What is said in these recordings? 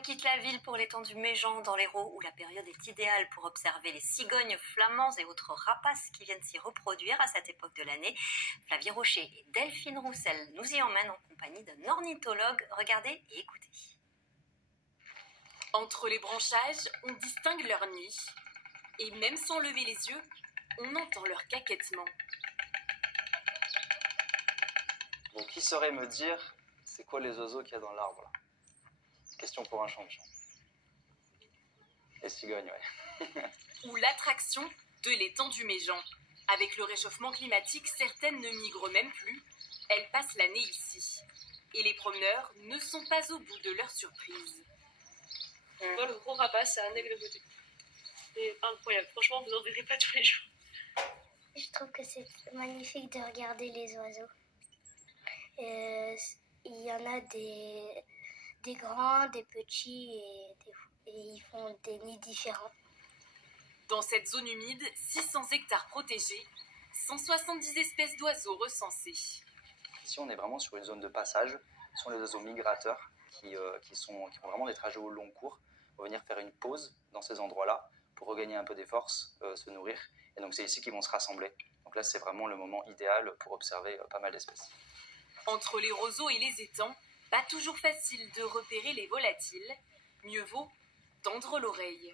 on quitte la ville pour l'étang du Méjean dans l'Hérault où la période est idéale pour observer les cigognes, flamands et autres rapaces qui viennent s'y reproduire à cette époque de l'année. Flavie Rocher et Delphine Roussel nous y emmènent en compagnie d'un ornithologue. Regardez et écoutez. Entre les branchages, on distingue leur nid. Et même sans lever les yeux, on entend leur caquettement. Bon, qui saurait me dire c'est quoi les oiseaux qu'il y a dans l'arbre là? Question pour un champion. Les cigognes, ouais. Ou l'attraction de l'étang du Méjean. Avec le réchauffement climatique, certaines ne migrent même plus. Elles passent l'année ici. Et les promeneurs ne sont pas au bout de leur surprise. Moi, le gros rapace, c'est un aigle beauté. C'est incroyable. Franchement, vous en verrez pas tous les jours. Je trouve que c'est magnifique de regarder les oiseaux. Il y en a des grands, des petits et ils font des nids différents. Dans cette zone humide, 600 hectares protégés, 170 espèces d'oiseaux recensées. Ici, on est vraiment sur une zone de passage. Ce sont les oiseaux migrateurs qui ont vraiment des trajets au long cours. Vont venir faire une pause dans ces endroits-là pour regagner un peu des forces, se nourrir. Et donc, c'est ici qu'ils vont se rassembler. Donc là, c'est vraiment le moment idéal pour observer pas mal d'espèces. Entre les roseaux et les étangs, pas toujours facile de repérer les volatiles. Mieux vaut tendre l'oreille.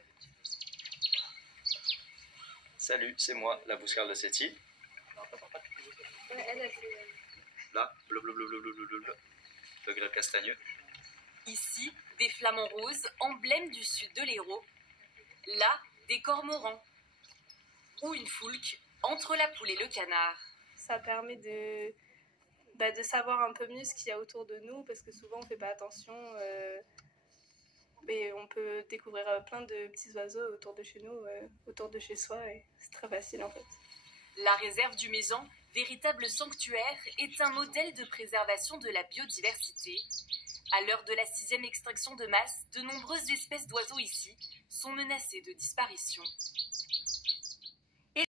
Salut, c'est moi, la bouscarle de cette île. Là, le grève castagneux. Ici, des flamants roses, emblème du sud de l'Hérault. Là, des cormorans. Ou une foulque, entre la poule et le canard. Ça permet de savoir un peu mieux ce qu'il y a autour de nous, parce que souvent on ne fait pas attention. Mais on peut découvrir plein de petits oiseaux autour de chez nous, autour de chez soi, et c'est très facile en fait. La réserve du Méjean, véritable sanctuaire, est un modèle de préservation de la biodiversité. À l'heure de la 6e extinction de masse, de nombreuses espèces d'oiseaux ici sont menacées de disparition.